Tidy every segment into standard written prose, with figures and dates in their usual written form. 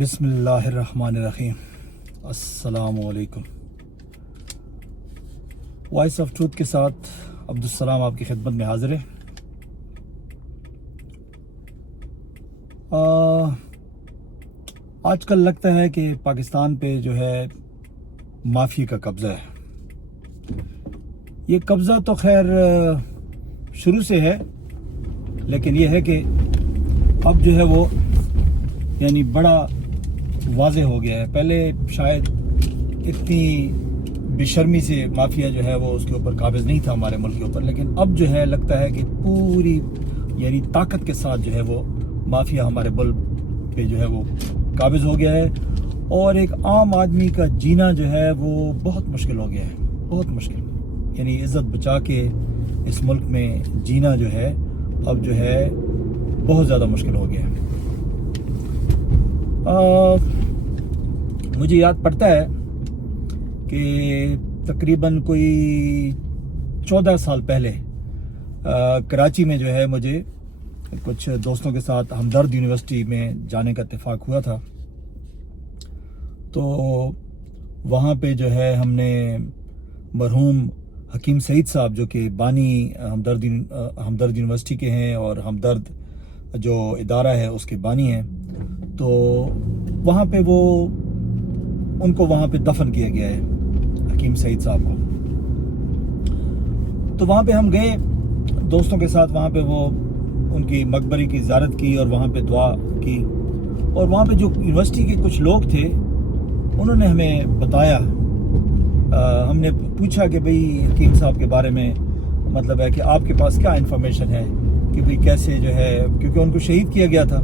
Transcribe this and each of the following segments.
بسم اللہ الرحمن الرحیم۔ السلام علیکم۔ وائس آف ٹروتھ کے ساتھ عبدالسلام آپ کی خدمت میں حاضر ہے۔ آج کل لگتا ہے کہ پاکستان پہ جو ہے مافیا کا قبضہ ہے۔ یہ قبضہ تو خیر شروع سے ہے، لیکن یہ ہے کہ اب جو ہے وہ یعنی بڑا واضح ہو گیا ہے۔ پہلے شاید اتنی بے شرمی سے مافیا جو ہے وہ اس کے اوپر قابض نہیں تھا ہمارے ملک کے اوپر، لیکن اب جو ہے لگتا ہے کہ پوری یعنی طاقت کے ساتھ جو ہے وہ مافیا ہمارے ملک پہ جو ہے وہ قابض ہو گیا ہے، اور ایک عام آدمی کا جینا جو ہے وہ بہت مشکل ہو گیا ہے، بہت مشکل۔ یعنی عزت بچا کے اس ملک میں جینا جو ہے اب جو ہے بہت زیادہ مشکل ہو گیا ہے۔ مجھے یاد پڑتا ہے کہ تقریباً کوئی 14 سال پہلے کراچی میں جو ہے مجھے کچھ دوستوں کے ساتھ ہمدرد یونیورسٹی میں جانے کا اتفاق ہوا تھا۔ تو وہاں پہ جو ہے ہم نے مرحوم حکیم سعید صاحب جو کہ بانی ہمدرد یونیورسٹی کے ہیں اور ہمدرد جو ادارہ ہے اس کے بانی ہیں، تو وہاں پہ ان کو وہاں پہ دفن کیا گیا ہے حکیم سعید صاحب کو۔ تو وہاں پہ ہم گئے دوستوں کے ساتھ، وہاں پہ ان کی مقبرے کی زیارت کی اور وہاں پہ دعا کی، اور وہاں پہ جو یونیورسٹی کے کچھ لوگ تھے انہوں نے ہمیں بتایا، ہم نے پوچھا کہ بھئی حکیم صاحب کے بارے میں مطلب ہے کہ آپ کے پاس کیا انفارمیشن ہے کہ بھئی کیسے جو ہے، کیونکہ ان کو شہید کیا گیا تھا،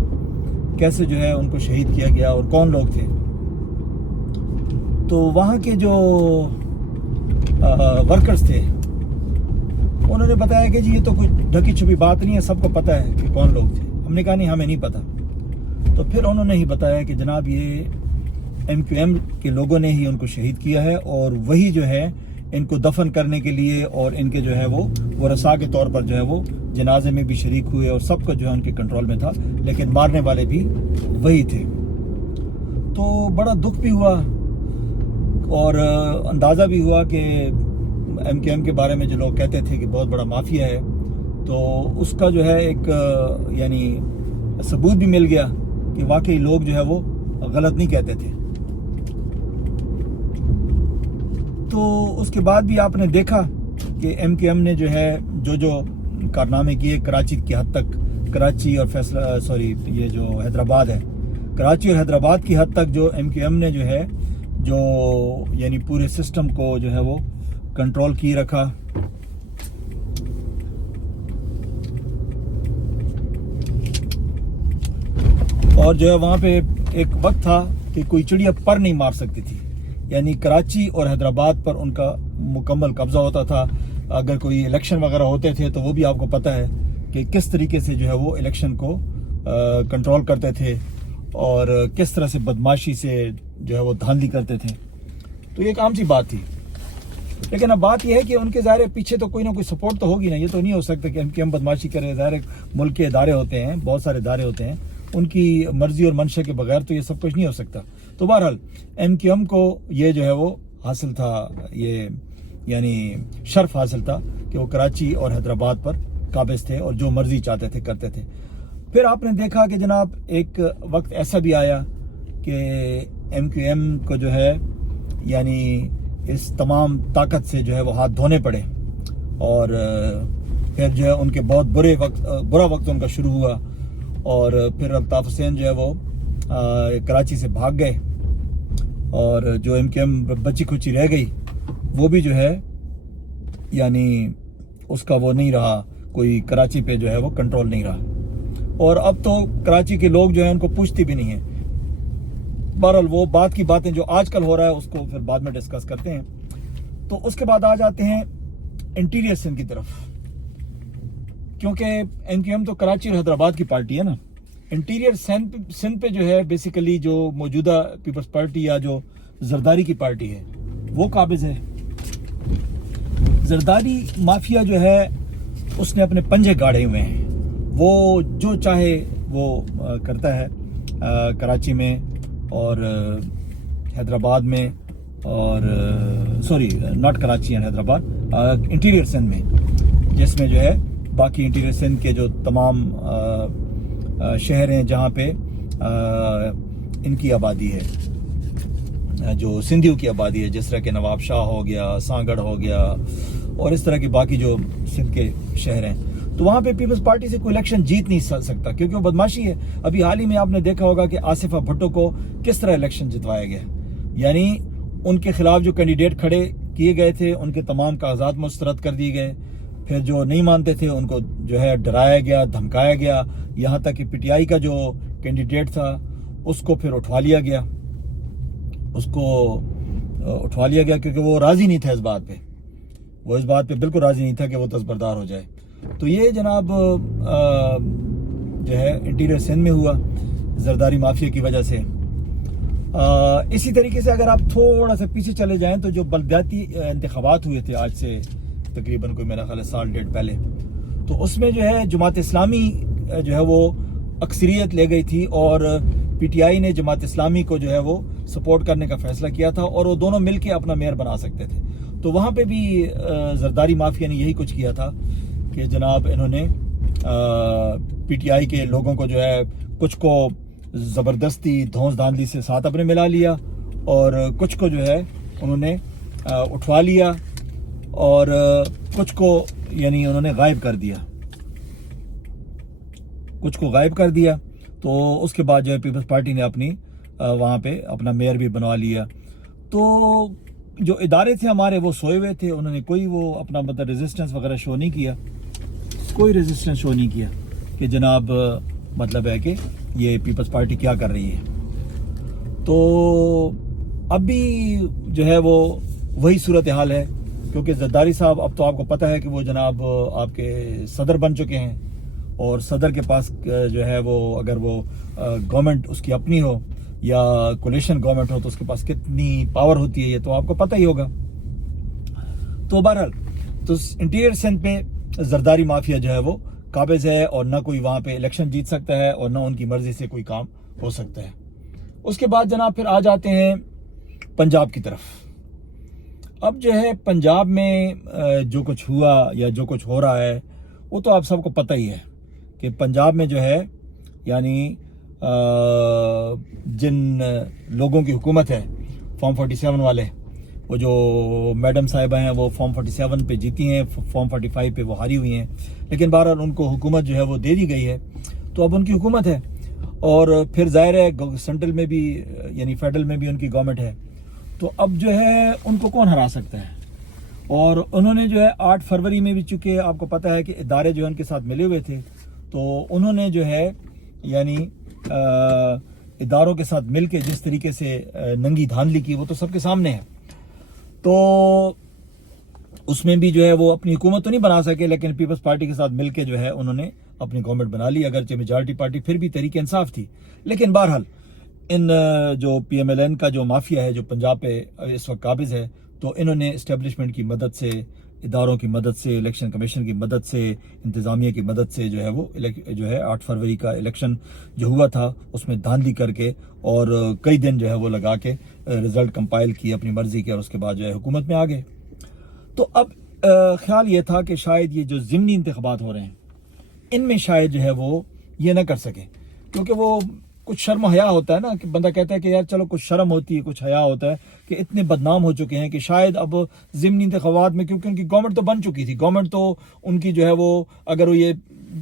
کیسے جو ہے ان کو شہید کیا گیا اور کون لوگ تھے۔ تو وہاں کے جو ورکرز تھے انہوں نے بتایا کہ جی یہ تو کوئی ڈھکی چھپی بات نہیں ہے، سب کو پتہ ہے کہ کون لوگ تھے۔ ہم نے کہا نہیں، ہمیں نہیں پتہ۔ تو پھر انہوں نے ہی بتایا کہ جناب یہ MQM کے لوگوں نے ہی ان کو شہید کیا ہے، اور وہی جو ہے ان کو دفن کرنے کے لیے اور ان کے جو ہے وہ ورثاء کے طور پر جو ہے وہ جنازے میں بھی شریک ہوئے، اور سب کا جو ہے ان کے کنٹرول میں تھا، لیکن مارنے والے بھی وہی تھے۔ تو بڑا دکھ بھی ہوا اور اندازہ بھی ہوا کہ MQM کے بارے میں جو لوگ کہتے تھے کہ بہت بڑا مافیا ہے، تو اس کا جو ہے ایک یعنی ثبوت بھی مل گیا کہ واقعی لوگ جو ہے وہ غلط نہیں کہتے تھے۔ تو اس کے بعد بھی آپ نے دیکھا کہ MQM نے جو ہے جو کارنامے کیے کراچی کی حد تک، کراچی اور یہ جو حیدرآباد ہے، کراچی اور حیدرآباد کی حد تک جو MQM نے جو ہے جو یعنی پورے سسٹم کو جو ہے وہ کنٹرول کی رکھا۔ اور جو ہے وہاں پہ ایک وقت تھا کہ کوئی چڑیا پر نہیں مار سکتی تھی، یعنی کراچی اور حیدرآباد پر ان کا مکمل قبضہ ہوتا تھا۔ اگر کوئی الیکشن وغیرہ ہوتے تھے تو وہ بھی آپ کو پتہ ہے کہ کس طریقے سے جو ہے وہ الیکشن کو کنٹرول کرتے تھے اور کس طرح سے بدماشی سے جو ہے وہ دھاندلی کرتے تھے۔ تو یہ ایک عام سی بات تھی، لیکن اب بات یہ ہے کہ ان کے ظاہر پیچھے تو کوئی نہ کوئی سپورٹ تو ہوگی نا۔ یہ تو نہیں ہو سکتا کہ MQM بدماشی کرے، ظاہر ملک کے ادارے ہوتے ہیں، بہت سارے ادارے ہوتے ہیں، ان کی مرضی اور منشا کے بغیر تو یہ سب کچھ نہیں ہو سکتا۔ تو بہرحال MQM کو یہ جو ہے وہ حاصل تھا، یہ یعنی شرف حاصل تھا کہ وہ کراچی اور حیدرآباد پر قابض تھے اور جو مرضی چاہتے تھے کرتے تھے۔ پھر آپ نے دیکھا کہ جناب ایک وقت ایسا بھی آیا کہ MQM کو جو ہے یعنی اس تمام طاقت سے جو ہے وہ ہاتھ دھونے پڑے، اور پھر جو ہے ان کے بہت برا وقت ان کا شروع ہوا، اور پھر الطاف حسین جو ہے وہ کراچی سے بھاگ گئے، اور جو MQM بچی کھچی رہ گئی وہ بھی جو ہے یعنی اس کا وہ نہیں رہا، کوئی کراچی پہ جو ہے وہ کنٹرول نہیں رہا، اور اب تو کراچی کے لوگ جو ہیں ان کو پوچھتے بھی نہیں ہیں۔ بہرحال وہ بات کی باتیں جو آج کل ہو رہا ہے اس کو پھر بعد میں ڈسکس کرتے ہیں۔ تو اس کے بعد آ جاتے ہیں انٹیریئر سندھ کی طرف، کیونکہ MQM تو کراچی اور حیدرآباد کی پارٹی ہے نا۔ انٹیریئر سندھ پہ جو ہے بیسیکلی جو موجودہ پیپلز پارٹی یا جو زرداری کی پارٹی ہے وہ قابض ہے۔ زرداری مافیا جو ہے اس نے اپنے پنجے گاڑے ہوئے ہیں، وہ جو چاہے وہ کرتا ہے کراچی میں، اور حیدرآباد میں اور sorry not Karachi and Hyderabad, interior Sindh میں، جس میں جو ہے باقی انٹیریئر سندھ کے جو تمام شہر ہیں جہاں پہ ان کی آبادی ہے، جو سندھیوں کی آبادی ہے، جس طرح کہ نواب شاہ ہو گیا، سانگڑ ہو گیا، اور اس طرح کے باقی جو سندھ کے شہر ہیں، تو وہاں پہ پیپلز پارٹی سے کوئی الیکشن جیت نہیں سکتا، کیونکہ وہ بدماشی ہے۔ ابھی حال ہی میں آپ نے دیکھا ہوگا کہ آصفہ بھٹو کو کس طرح الیکشن جتوایا گیا، یعنی ان کے خلاف جو کینڈیڈیٹ کھڑے کیے گئے تھے ان کے تمام کاغذات مسترد کر دیے گئے، پھر جو نہیں مانتے تھے ان کو جو ہے ڈرایا گیا، دھمکایا گیا، یہاں تک کہ پی ٹی آئی کا جو کینڈیڈیٹ تھا اس کو پھر اٹھوا لیا گیا، کیونکہ وہ راضی نہیں تھا اس بات پہ، وہ اس بات پہ بالکل راضی نہیں تھا کہ وہ دستبردار ہو جائے۔ تو یہ جناب جو ہے انٹیریئر سندھ میں ہوا زرداری مافیا کی وجہ سے۔ اسی طریقے سے اگر آپ تھوڑا سا پیچھے چلے جائیں تو جو بلدیاتی انتخابات ہوئے تھے آج سے تقریباً کوئی میرا خیال ہے سال ڈیڑھ پہلے، تو اس میں جو ہے جماعت اسلامی جو ہے وہ اکثریت لے گئی تھی، اور پی ٹی آئی نے جماعت اسلامی کو جو ہے وہ سپورٹ کرنے کا فیصلہ کیا تھا، اور وہ دونوں مل کے اپنا میئر بنا سکتے تھے۔ تو وہاں پہ بھی زرداری مافیا نے یہی کچھ کیا تھا کہ جناب انہوں نے پی ٹی آئی کے لوگوں کو جو ہے کچھ کو زبردستی دھونس دھاندلی سے ساتھ اپنے ملا لیا، اور کچھ کو جو ہے انہوں نے اٹھوا لیا، اور کچھ کو یعنی انہوں نے غائب کر دیا، تو اس کے بعد جو ہے پیپلز پارٹی نے اپنی وہاں پہ اپنا میئر بھی بنوا لیا۔ تو جو ادارے تھے ہمارے وہ سوئے ہوئے تھے، انہوں نے کوئی وہ اپنا مطلب ریزسٹنس وغیرہ شو نہیں کیا کہ جناب مطلب ہے کہ یہ پیپلز پارٹی کیا کر رہی ہے۔ تو اب بھی جو ہے وہ وہی صورتحال ہے، کیونکہ زرداری صاحب اب تو آپ کو پتہ ہے کہ وہ جناب آپ کے صدر بن چکے ہیں، اور صدر کے پاس جو ہے وہ اگر وہ گورنمنٹ اس کی اپنی ہو یا کولیشن گورنمنٹ ہو تو اس کے پاس کتنی پاور ہوتی ہے یہ تو آپ کو پتہ ہی ہوگا۔ تو بہرحال تو انٹیریئر سندھ میں زرداری مافیا جو ہے وہ قابض ہے، اور نہ کوئی وہاں پہ الیکشن جیت سکتا ہے اور نہ ان کی مرضی سے کوئی کام ہو سکتا ہے۔ اس کے بعد جناب پھر آ جاتے ہیں پنجاب کی طرف۔ اب جو ہے پنجاب میں جو کچھ ہوا یا جو کچھ ہو رہا ہے وہ تو آپ سب کو پتہ ہی ہے کہ پنجاب میں جو ہے یعنی جن لوگوں کی حکومت ہے فارم 47 والے، وہ جو میڈم صاحبہ ہیں وہ فارم 47 پہ جیتی ہیں، فارم 45 پہ وہ ہاری ہوئی ہیں، لیکن بہرحال ان کو حکومت جو ہے وہ دے دی گئی ہے، تو اب ان کی حکومت ہے، اور پھر ظاہر ہے سینٹرل میں بھی یعنی فیڈرل میں بھی ان کی گورنمنٹ ہے، تو اب جو ہے ان کو کون ہرا سکتا ہے۔ اور انہوں نے جو ہے 8 فروری میں بھی، چونکہ آپ کو پتہ ہے کہ ادارے جو ان کے ساتھ ملے ہوئے تھے، تو انہوں نے جو ہے یعنی اداروں کے ساتھ مل کے جس طریقے سے ننگی دھاندلی کی وہ تو سب کے سامنے ہے، تو اس میں بھی جو ہے وہ اپنی حکومت تو نہیں بنا سکے، لیکن پیپلز پارٹی کے ساتھ مل کے جو ہے انہوں نے اپنی گورنمنٹ بنا لی، اگرچہ میجارٹی پارٹی پھر بھی تحریک انصاف تھی، لیکن بہرحال ان جو پی ایم ایل این کا جو مافیا ہے جو پنجاب پہ اس وقت قابض ہے، تو انہوں نے اسٹیبلشمنٹ کی مدد سے، اداروں کی مدد سے، الیکشن کمیشن کی مدد سے، انتظامیہ کی مدد سے جو ہے وہ جو ہے 8 فروری کا الیکشن جو ہوا تھا اس میں دھاندلی کر کے اور کئی دن جو ہے وہ لگا کے رزلٹ کمپائل کی اپنی مرضی کے، اور اس کے بعد جو ہے حکومت میں آ گئے۔ تو اب خیال یہ تھا کہ شاید یہ جو ضمنی انتخابات ہو رہے ہیں ان میں شاید جو ہے وہ یہ نہ کر سکے، کیونکہ وہ کچھ شرم و حیا ہوتا ہے نا، کہ بندہ کہتا ہے کہ یار چلو کچھ شرم ہوتی ہے، کچھ حیا ہوتا ہے، کہ اتنے بدنام ہو چکے ہیں کہ شاید اب ضمنی انتخابات میں، کیونکہ ان کی گورنمنٹ تو بن چکی تھی، گورنمنٹ تو ان کی جو ہے وہ اگر وہ یہ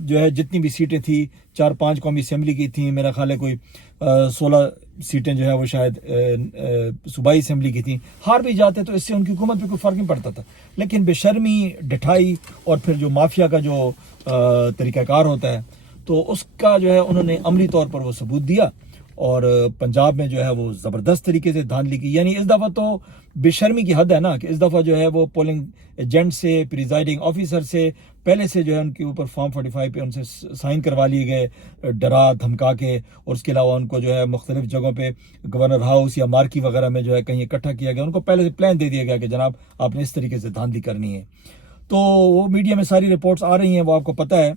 جو ہے جتنی بھی سیٹیں تھیں 4-5 قومی اسمبلی کی تھیں، میرا خیال ہے کوئی 16 سیٹیں جو ہے وہ شاید صوبائی اسمبلی کی تھیں، ہار بھی جاتے تو اس سے ان کی حکومت پہ کوئی فرق نہیں پڑتا تھا، لیکن بے شرمی، ڈٹھائی اور پھر جو مافیا کا جو طریقہ کار ہوتا ہے تو اس کا جو ہے انہوں نے عملی طور پر وہ ثبوت دیا، اور پنجاب میں جو ہے وہ زبردست طریقے سے دھاندلی کی۔ یعنی اس دفعہ تو بے شرمی کی حد ہے نا، کہ اس دفعہ جو ہے وہ پولنگ ایجنٹ سے، پریزائڈنگ آفیسر سے پہلے سے جو ہے ان کے اوپر فارم 45 پہ ان سے سائن کروا لیے گئے، ڈرا دھمکا کے، اور اس کے علاوہ ان کو جو ہے مختلف جگہوں پہ گورنر ہاؤس یا مارکی وغیرہ میں جو ہے کہیں اکٹھا کیا گیا، ان کو پہلے سے پلان دے دیا گیا کہ جناب آپ نے اس طریقے سے دھاندلی کرنی ہے۔ تو وہ میڈیا میں ساری رپورٹس آ رہی ہیں، وہ آپ کو پتہ ہے۔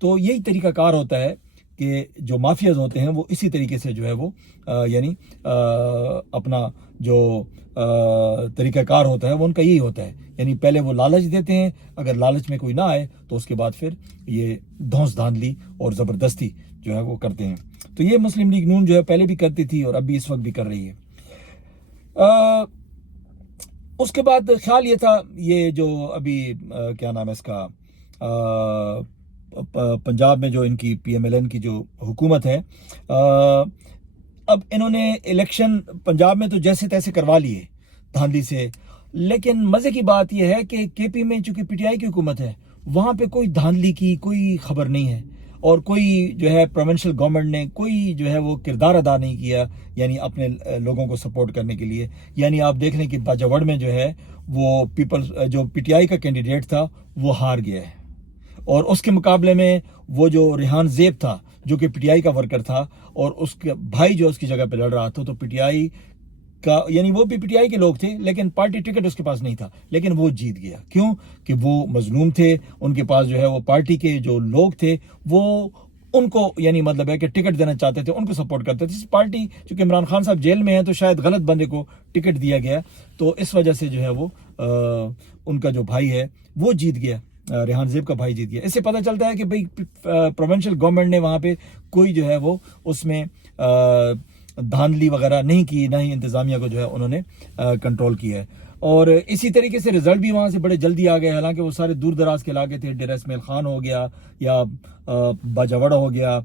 تو یہی طریقہ کار ہوتا ہے کہ جو مافیاز ہوتے ہیں وہ اسی طریقے سے جو ہے وہ یعنی اپنا جو طریقہ کار ہوتا ہے وہ ان کا یہی ہوتا ہے، یعنی پہلے وہ لالچ دیتے ہیں، اگر لالچ میں کوئی نہ آئے تو اس کے بعد پھر یہ دھونس دھاندلی اور زبردستی جو ہے وہ کرتے ہیں۔ تو یہ مسلم لیگ نون جو ہے پہلے بھی کرتی تھی اور اب بھی اس وقت بھی کر رہی ہے۔ اس کے بعد خیال یہ تھا، یہ جو ابھی کیا نام ہے اس کا، پنجاب میں جو ان کی پی ایم ایل این کی جو حکومت ہے، اب انہوں نے الیکشن پنجاب میں تو جیسے تیسے کروا لیے دھاندلی سے، لیکن مزے کی بات یہ ہے کہ کے پی میں چونکہ پی ٹی آئی کی حکومت ہے، وہاں پہ کوئی دھاندلی کی کوئی خبر نہیں ہے، اور کوئی جو ہے پروونشل گورنمنٹ نے کوئی جو ہے وہ کردار ادا نہیں کیا، یعنی اپنے لوگوں کو سپورٹ کرنے کے لیے۔ یعنی آپ دیکھ لیں کہ باجوڑ میں جو ہے وہ جو پی ٹی آئی کا کینڈیڈیٹ تھا وہ ہار گیا ہے، اور اس کے مقابلے میں وہ جو ریحان زیب تھا جو کہ پی ٹی آئی کا ورکر تھا، اور اس کے بھائی جو اس کی جگہ پہ لڑ رہا تھا، تو پی ٹی آئی کا یعنی وہ بھی پی ٹی آئی کے لوگ تھے لیکن پارٹی ٹکٹ اس کے پاس نہیں تھا، لیکن وہ جیت گیا۔ کیوں؟ کہ وہ مظلوم تھے، ان کے پاس جو ہے وہ پارٹی کے جو لوگ تھے وہ ان کو یعنی مطلب ہے کہ ٹکٹ دینا چاہتے تھے، ان کو سپورٹ کرتے تھے۔ پارٹی چونکہ عمران خان صاحب جیل میں ہیں تو شاید غلط بندے کو ٹکٹ دیا گیا، تو اس وجہ سے جو ہے وہ ان کا جو بھائی ہے وہ جیت گیا، ریحان زیب کا بھائی جیت گیا۔ اس سے پتہ چلتا ہے کہ بھئی پروونشل گورنمنٹ نے وہاں پہ کوئی جو ہے وہ اس میں دھاندلی وغیرہ نہیں کی، نہ ہی انتظامیہ کو جو ہے انہوں نے کنٹرول کیا ہے۔ اور اسی طریقے سے رزلٹ بھی وہاں سے بڑے جلدی آ گئے، حالانکہ وہ سارے دور دراز کے علاقے تھے، ڈیرہ اسماعیل خان ہو گیا یا باجوڑ ہو گیا،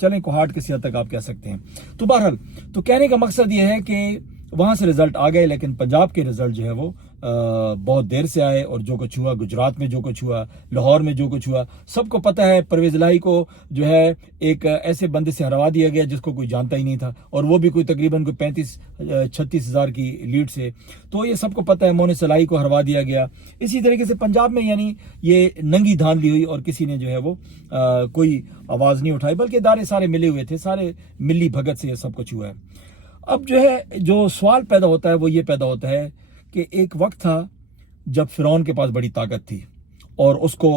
چلیں کوہاٹ کسی حد تک آپ کہہ سکتے ہیں۔ تو بہرحال تو کہنے کا مقصد یہ ہے کہ وہاں سے رزلٹ آ گئے، لیکن پنجاب کے رزلٹ جو ہے وہ بہت دیر سے آئے، اور جو کچھ ہوا گجرات میں، جو کچھ ہوا لاہور میں، جو کچھ ہوا سب کو پتہ ہے۔ پرویز الہی کو جو ہے ایک ایسے بندے سے ہروا دیا گیا جس کو کوئی جانتا ہی نہیں تھا، اور وہ بھی کوئی تقریباً 35-36 ہزار کی لیڈ سے، تو یہ سب کو پتہ ہے۔ مونس الہی کو ہروا دیا گیا۔ اسی طریقے سے پنجاب میں یعنی یہ ننگی دھاندلی ہوئی، اور کسی نے جو ہے وہ کوئی آواز نہیں اٹھائی، بلکہ ادارے سارے ملے ہوئے تھے، سارے ملی بھگت سے یہ سب کچھ ہوا ہے۔ اب جو ہے جو سوال پیدا ہوتا ہے وہ یہ پیدا ہوتا ہے کہ ایک وقت تھا جب فرعون کے پاس بڑی طاقت تھی، اور اس کو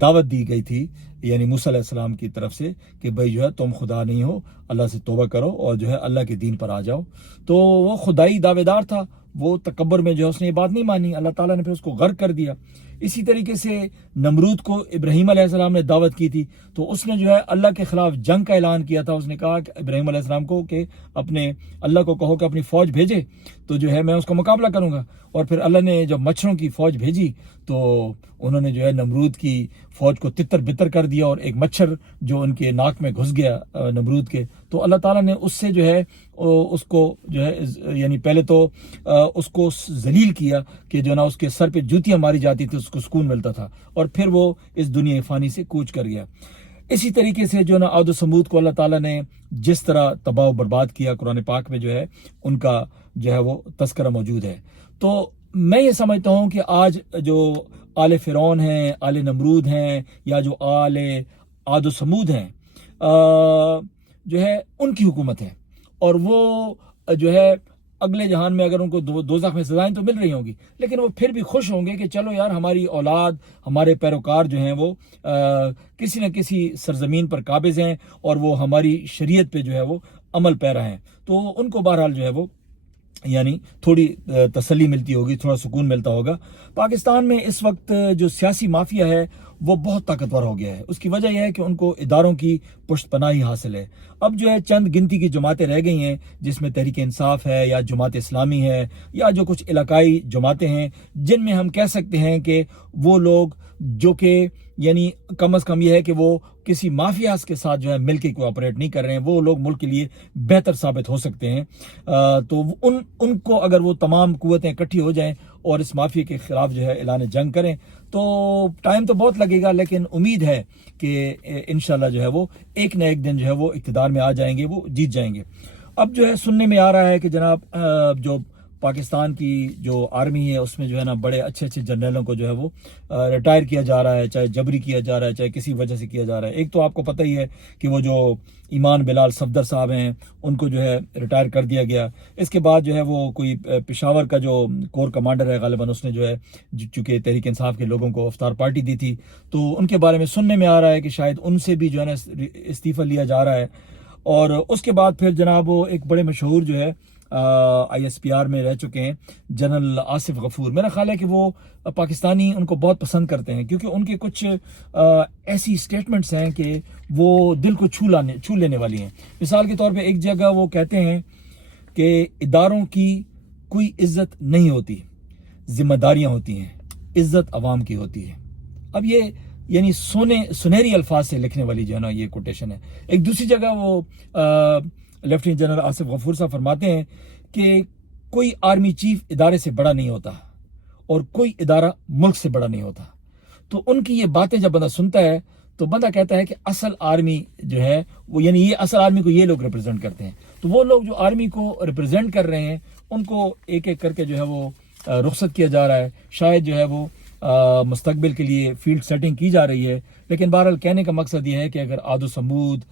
دعوت دی گئی تھی یعنی موسیٰ علیہ السلام کی طرف سے کہ بھئی جو ہے تم خدا نہیں ہو، اللہ سے توبہ کرو اور جو ہے اللہ کے دین پر آ جاؤ۔ تو وہ خدائی دعوے دار تھا، وہ تکبر میں جو ہے اس نے یہ بات نہیں مانی، اللہ تعالیٰ نے پھر اس کو غرق کر دیا۔ اسی طریقے سے نمرود کو ابراہیم علیہ السلام نے دعوت کی تھی، تو اس نے جو ہے اللہ کے خلاف جنگ کا اعلان کیا تھا۔ اس نے کہا کہ ابراہیم علیہ السلام کو کہ اپنے اللہ کو کہو کہ اپنی فوج بھیجے تو جو ہے میں اس کا مقابلہ کروں گا، اور پھر اللہ نے جب مچھروں کی فوج بھیجی تو انہوں نے جو ہے نمرود کی فوج کو تتر بتر کر دیا، اور ایک مچھر جو ان کے ناک میں گھس گیا نمرود کے، تو اللہ تعالیٰ نے اس سے جو ہے اس کو جو ہے یعنی پہلے تو اس کو ذلیل کیا کہ جو نا اس کے سر پہ جوتیاں ماری جاتی تھی، اس کو سکون ملتا تھا، اور پھر وہ اس دنیا فانی سے کوچ کر گیا۔ اسی طریقے سے جو نا عاد و سمود کو اللہ تعالیٰ نے جس طرح تباہ و برباد کیا، قرآن پاک میں جو ہے ان کا جو ہے وہ تذکرہ موجود ہے۔ تو میں یہ سمجھتا ہوں کہ آج جو آل فرعون ہیں، آل نمرود ہیں، یا جو آل عاد و سمود ہیں، جو ہے ان کی حکومت ہے، اور وہ جو ہے اگلے جہان میں اگر ان کو دوزخ میں سزائیں تو مل رہی ہوں گی، لیکن وہ پھر بھی خوش ہوں گے کہ چلو یار ہماری اولاد، ہمارے پیروکار جو ہیں وہ کسی نہ کسی سرزمین پر قابض ہیں، اور وہ ہماری شریعت پہ جو ہے وہ عمل پیرا ہیں، تو ان کو بہرحال جو ہے وہ یعنی تھوڑی تسلی ملتی ہوگی، تھوڑا سکون ملتا ہوگا۔ پاکستان میں اس وقت جو سیاسی مافیا ہے وہ بہت طاقتور ہو گیا ہے۔ اس کی وجہ یہ ہے کہ ان کو اداروں کی پشت پناہی حاصل ہے۔ اب جو ہے چند گنتی کی جماعتیں رہ گئی ہیں، جس میں تحریک انصاف ہے، یا جماعت اسلامی ہے، یا جو کچھ علاقائی جماعتیں ہیں، جن میں ہم کہہ سکتے ہیں کہ وہ لوگ جو کہ یعنی کم از کم یہ ہے کہ وہ کسی مافیاز کے ساتھ جو ہے مل کے کوآپریٹ نہیں کر رہے ہیں، وہ لوگ ملک کے لیے بہتر ثابت ہو سکتے ہیں۔ تو ان کو اگر وہ تمام قوتیں اکٹھی ہو جائیں اور اس مافیا کے خلاف جو ہے اعلان جنگ کریں، تو ٹائم تو بہت لگے گا، لیکن امید ہے کہ انشاءاللہ جو ہے وہ ایک نہ ایک دن جو ہے وہ اقتدار میں آ جائیں گے، وہ جیت جائیں گے۔ اب جو ہے سننے میں آ رہا ہے کہ جناب جو پاکستان کی جو آرمی ہے اس میں جو ہے نا بڑے اچھے اچھے جنرلوں کو جو ہے وہ ریٹائر کیا جا رہا ہے، چاہے جبری کیا جا رہا ہے، چاہے کسی وجہ سے کیا جا رہا ہے۔ ایک تو آپ کو پتہ ہی ہے کہ وہ جو ایمان بلال صفدر صاحب ہیں ان کو جو ہے ریٹائر کر دیا گیا۔ اس کے بعد جو ہے وہ کوئی پشاور کا جو کور کمانڈر ہے غالباً، اس نے جو ہے چونکہ تحریک انصاف کے لوگوں کو افطار پارٹی دی تھی، تو ان کے بارے میں سننے میں آ رہا ہے کہ شاید ان سے بھی جو ہے نا استعفیٰ لیا جا رہا ہے۔ اور اس کے بعد پھر جناب وہ ایک بڑے مشہور جو ہے آئی ایس پی آر میں رہ چکے ہیں جنرل آصف غفور، میرا خیال ہے کہ وہ پاکستانی ان کو بہت پسند کرتے ہیں کیونکہ ان کے کچھ ایسی سٹیٹمنٹس ہیں کہ وہ دل کو چھو لینے والی ہیں۔ مثال کے طور پہ ایک جگہ وہ کہتے ہیں کہ اداروں کی کوئی عزت نہیں ہوتی، ذمہ داریاں ہوتی ہیں، عزت عوام کی ہوتی ہے۔ اب یہ یعنی سنہری الفاظ سے لکھنے والی جو ہے نا یہ کوٹیشن ہے۔ ایک دوسری جگہ وہ لیفٹیننٹ جنرل آصف غفور صاحب فرماتے ہیں کہ کوئی آرمی چیف ادارے سے بڑا نہیں ہوتا اور کوئی ادارہ ملک سے بڑا نہیں ہوتا۔ تو ان کی یہ باتیں جب بندہ سنتا ہے تو بندہ کہتا ہے کہ اصل آرمی جو ہے وہ یعنی یہ اصل آرمی کو یہ لوگ ریپرزینٹ کرتے ہیں۔ تو وہ لوگ جو آرمی کو ریپرزینٹ کر رہے ہیں ان کو ایک ایک کر کے جو ہے وہ رخصت کیا جا رہا ہے، شاید جو ہے وہ مستقبل کے لیے فیلڈ سیٹنگ کی جا رہی ہے۔ لیکن بہرحال کہنے کا مقصد یہ ہے کہ اگر عاد و سمود،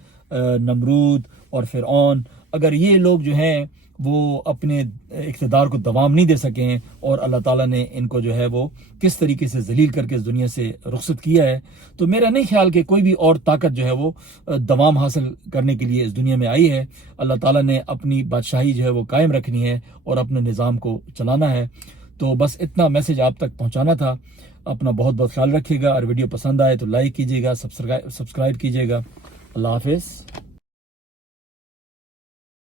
نمرود اور فرعون، اگر یہ لوگ جو ہیں وہ اپنے اقتدار کو دوام نہیں دے سکے ہیں اور اللہ تعالیٰ نے ان کو جو ہے وہ کس طریقے سے ذلیل کر کے اس دنیا سے رخصت کیا ہے، تو میرا نہیں خیال کہ کوئی بھی اور طاقت جو ہے وہ دوام حاصل کرنے کے لیے اس دنیا میں آئی ہے۔ اللہ تعالیٰ نے اپنی بادشاہی جو ہے وہ قائم رکھنی ہے اور اپنے نظام کو چلانا ہے۔ تو بس اتنا میسج آپ تک پہنچانا تھا۔ اپنا بہت بہت خیال رکھیے گا، اور ویڈیو پسند آئے تو لائک کیجیے گا، سبسکرائب کیجیے گا۔ اللہ حافظ۔